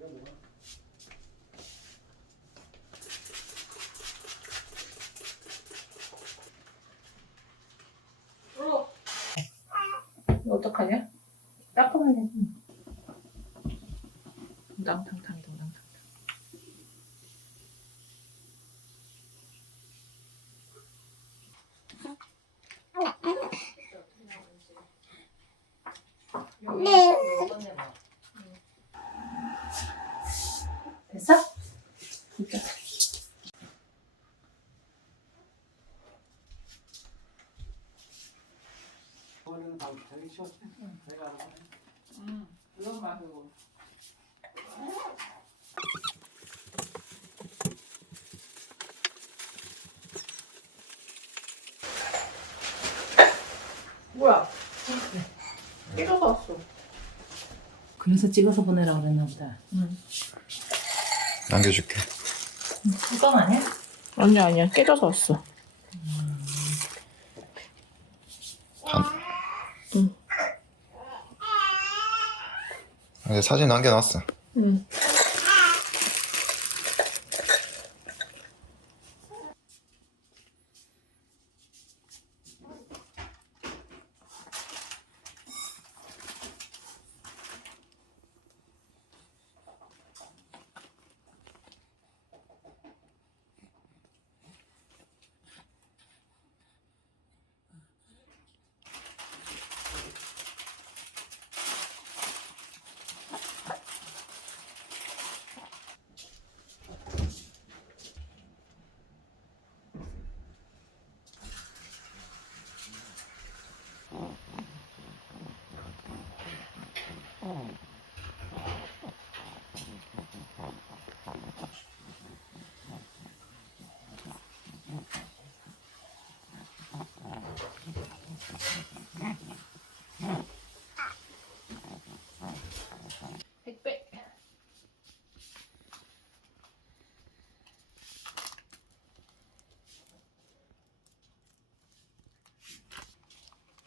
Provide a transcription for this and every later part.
그러니까 이거 어떡하냐? 닦으면 되지. 낭탕탕이 낭탕탕. 네. 원래는 다 자기 쉬었대. 자기가 알아서 해. 응. 이건 마시고. 뭐야? 깨져서 왔어. 그래서 찍어서 보내라고 그랬나 보다. 응. 남겨줄게. 뚜껑 아니야? 아니야 아니야 깨져서 왔어. 이제 사진 남겨놨어. 응.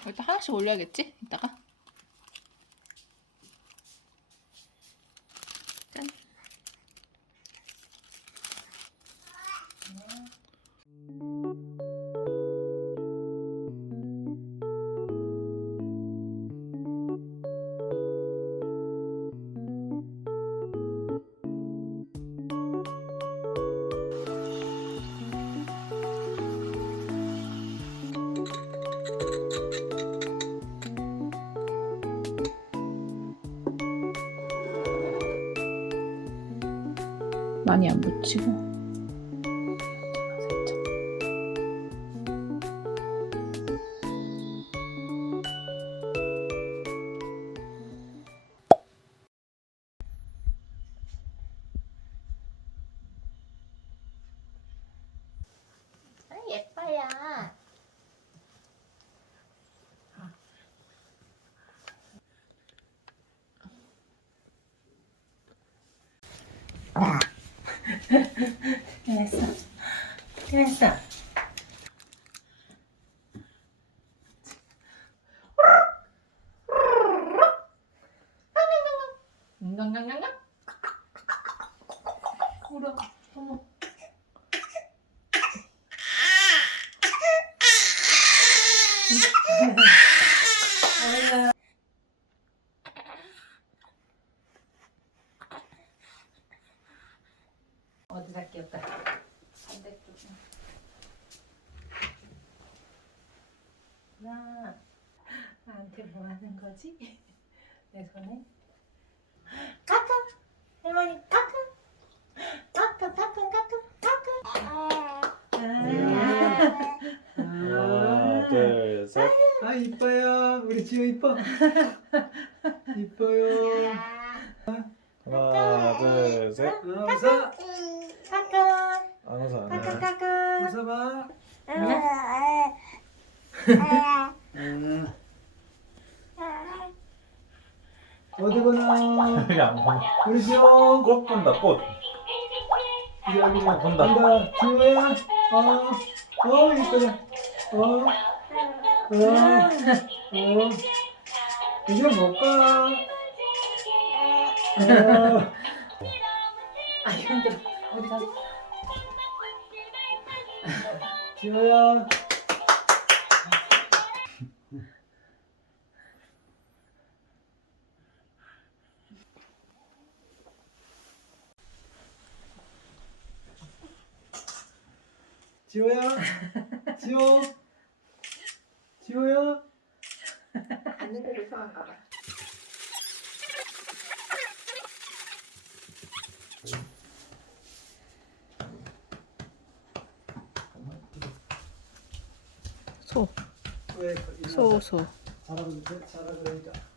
일단 하나씩 올려야겠지? 이따가. 많이 안 붙이고. 살짝. 아, 예뻐요. 잘했어. 잘했어. 냥냥냥냥. 울어. 어머. 어디다 끼웠다. 반대쪽. 나 나한테 뭐 하는 거지? 내 손에 까꿍 할머니 까꿍 까꿍 까꿍 까꿍 까꿍 하나, 둘, 셋. 아 이뻐요. 우리 지호 이뻐. 이뻐요. 하나, 둘, 셋. 아, 웃어. 까꿍 안 웃어. 까꿍 까꿍 웃어봐. 음. 어디 보나? 안 봐. 우리 지호. 꽃 본다, 꽃. 우리 여기 본다. 본다. 지호야. 어. 어 이쁘다. 어. 어. 어. 이제 못 가. 어. 아 힘들어 어디 가 지호야. 지호야? 지호? 지호야? 앉는 게 불편한가 봐. 소, 왜 소, 소. 잘하고 있어 잘하고 있다